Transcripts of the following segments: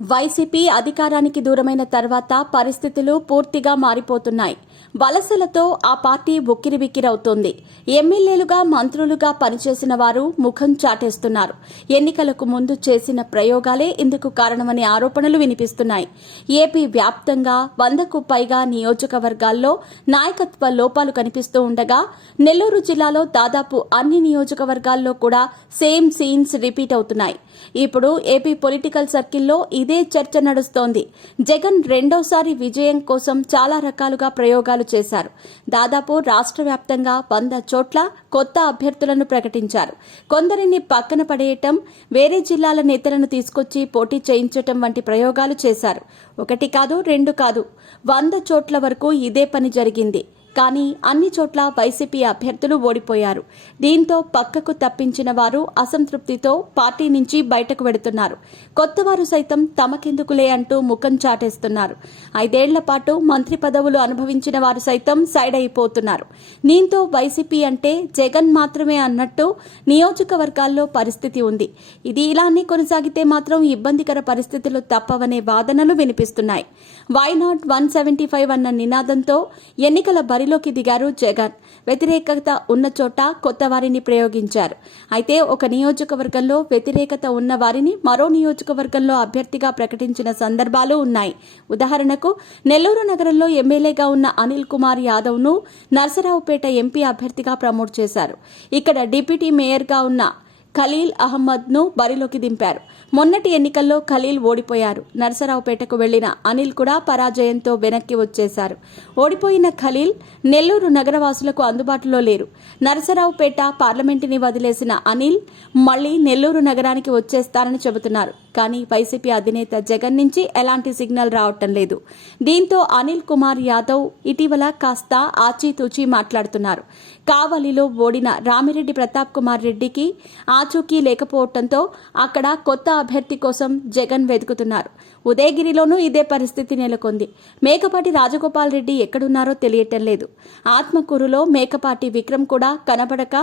YCP అధికారానికి దూరమైన తర్వాత పరిస్థితులు పూర్తిగా మారిపోతున్నాయి. వలసలతో ఆ పార్టీ ఉక్కిరిబిక్కిరవుతోంది. ఎమ్మెల్యేలుగా, మంత్రులుగా పనిచేసిన వారు ముఖం చాటేస్తున్నారు. ఎన్నికలకు ముందు చేసిన ప్రయోగాలే ఇందుకు కారణమనే ఆరోపణలు వినిపిస్తున్నాయి. ఏపీ వ్యాప్తంగా 100కు పైగా నియోజకవర్గాల్లో నాయకత్వ లోపాలు కనిపిస్తూ ఉండగా, నెల్లూరు జిల్లాలో దాదాపు అన్ని నియోజకవర్గాల్లో కూడా సేమ్ సీన్స్ రిపీట్ అవుతున్నాయి. ఇప్పుడు ఏపీ పొలిటికల్ సర్కిల్లో ఇదే చర్చ నడుస్తోంది. జగన్ రెండోసారి విజయం కోసం చాలా రకాలుగా ప్రయోగాలు చేశారు. దాదాపు రాష్ట్ర వ్యాప్తంగా 100 చోట్ల కొత్త అభ్యర్థులను ప్రకటించారు. కొందరిని పక్కన పడేయటం, వేరే జిల్లాల నేతలను తీసుకొచ్చి పోటీ చేయించటం వంటి ప్రయోగాలు చేశారు. ఒకటి కాదు, రెండు కాదు, 100 చోట్ల వరకు ఇదే పని జరిగింది. కానీ అన్ని చోట్ల వైసీపీ అభ్యర్థులు ఓడిపోయారు. దీంతో పక్కకు తప్పించిన వారు అసంతృప్తితో పార్టీ నుంచి బయటకు వెడుతున్నారు. కొత్తవారు సైతం తమకెందుకులే అంటూ ముఖం చాటేస్తున్నారు. 5 ఏళ్ల పాటు మంత్రి పదవులు అనుభవించిన వారు సైతం సైడ్ అయిపోతున్నారు. దీంతో వైసీపీ అంటే జగన్ మాత్రమే అన్నట్టు నియోజకవర్గాల్లో పరిస్థితి ఉంది. ఇది ఇలానే కొనసాగితే మాత్రం ఇబ్బందికర పరిస్థితులు తప్పవనే వాదనలు వినిపిస్తున్నాయి. వై నాట్ 175 అన్న నినాదంతో ఎన్నికల బరిలోకి దిగారు జగన్. వ్యతిరేకత ఉన్న చోట కొత్త వారిని ప్రయోగించారు. అయితే ఒక నియోజకవర్గంలో వ్యతిరేకత ఉన్న వారిని మరో నియోజకవర్గంలో అభ్యర్థిగా ప్రకటించిన సందర్భాలు ఉన్నాయి. ఉదాహరణకు నెల్లూరు నగరంలో ఎమ్మెల్యేగా ఉన్న అనిల్ కుమార్ యాదవ్ ను నర్సరావుపేట ఎంపీ అభ్యర్థిగా ప్రమోట్ చేశారు. ఇక్కడ డిప్యూటీ మేయర్గా ఉన్న ఖలీల్ అహ్మద్ ను బరిలోకి దింపారు. మొన్నటి ఎన్నికల్లో ఖలీల్ ఓడిపోయారు. నర్సరావుపేటకు వెళ్లిన అనిల్ కూడా పరాజయంతో వెనక్కి వచ్చేశారు. ఓడిపోయిన ఖలీల్ నెల్లూరు నగరవాసులకు అందుబాటులో లేరు. నర్సరావుపేట పార్లమెంటుని వదిలేసిన అనిల్ మళ్లీ నెల్లూరు నగరానికి వచ్చేస్తారని చెబుతున్నారు. కానీ వైసీపీ అధినేత జగన్ నుంచి ఎలాంటి సిగ్నల్ రావటం లేదు. దీంతో అనిల్ కుమార్ యాదవ్ ఇటీవల కాస్త ఆచితూచి మాట్లాడుతున్నారు. కావలిలో ఓడిన రామిరెడ్డి ప్రతాప్ కుమార్ రెడ్డికి ఆచూకీ లేకపోవడంతో అక్కడ కొత్త అభ్యర్థి కోసం జగన్ వెతుకుతున్నారు. ఉదయగిరిలోనూ ఇదే పరిస్థితి నెలకొంది. మేకపాటి రాజగోపాల్ రెడ్డి ఎక్కడున్నారో తెలియటం లేదు. ఆత్మకూరులో మేకపాటి విక్రమ్ కూడా కనబడక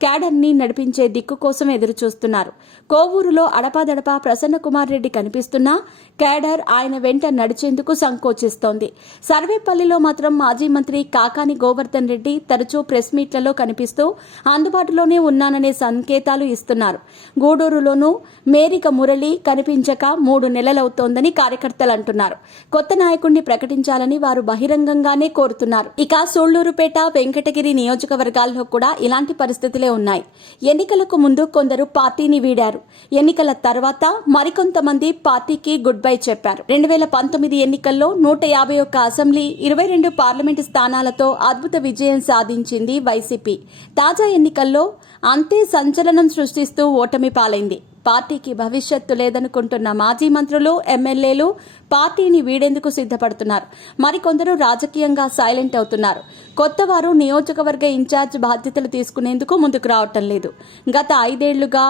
క్యాడర్ని నడిపించే దిక్కు కోసం ఎదురుచూస్తున్నారు. కోవూరులో అడపాదడపా ప్రసన్న కుమార్ రెడ్డి కనిపిస్తున్నా క్యాడర్ ఆయన వెంట నడిచేందుకు సంకోచిస్తోంది. సర్వేపల్లిలో మాత్రం మాజీ మంత్రి కాకాని గోవర్ధన్ రెడ్డి తరచూ ప్రెస్ మీట్లలో కనిపిస్తూ అందుబాటులోనే ఉన్నాననే సంకేతాలు ఇస్తున్నారు. గూడూరులోనూ మేరిక మురళి కనిపించక 3 నెలలవుతోందని కార్యకర్తలు అంటున్నారు. కొత్త నాయకుడిని ప్రకటించాలని వారు బహిరంగంగానే కోరుతున్నారు. ఇక సూళ్లూరుపేట, వెంకటగిరి నియోజకవర్గాల్లో కూడా ఇలాంటి పరిస్థితులే ఉన్నాయి. ఎన్నికలకు ముందు కొందరు పార్టీని వీడారు. ఎన్నికల తర్వాత మరికొంతమంది పార్టీకి గుడ్ బై చెప్పారు. 2019 ఎన్నికల్లో 151 అసెంబ్లీ, 22 పార్లమెంటు స్థానాలతో అద్భుత విజయం సాధించింది వైసీపీ. తాజా ఎన్నికల్లో అంతే సంచలనం సృష్టిస్తూ ఓటమి పాలైంది. పార్టీకి భవిష్యత్తు లేదనుకుంటున్న మాజీ మంత్రులు, ఎమ్మెల్యేలు పార్టీని వీడేందుకు సిద్ధపడుతున్నారు. మరికొందరు రాజకీయంగా సైలెంట్ అవుతున్నారు. కొత్తవారు నియోజకవర్గ ఇన్ఛార్జ్ బాధ్యతలు తీసుకునేందుకు ముందుకు రావటం లేదు. గత 5 ఏళ్లుగా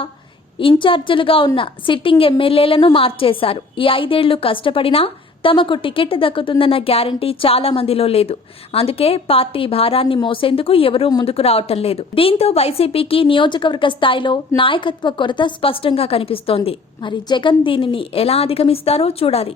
ఇన్ఛార్జీలుగా ఉన్న సిట్టింగ్ ఎమ్మెల్యేలను మార్చేశారు. ఈ 5 ఏళ్లు కష్టపడినా తమకు టికెట్ దక్కుతుందన్న గ్యారంటీ చాలా మందిలో లేదు. అందుకే పార్టీ భారాన్ని మోసేందుకు ఎవరూ ముందుకు రావటం లేదు. దీంతో వైసీపీకి నియోజకవర్గ స్థాయిలో నాయకత్వ కొరత స్పష్టంగా కనిపిస్తోంది. మరి జగన్ దీనిని ఎలా అధిగమిస్తారో చూడాలి.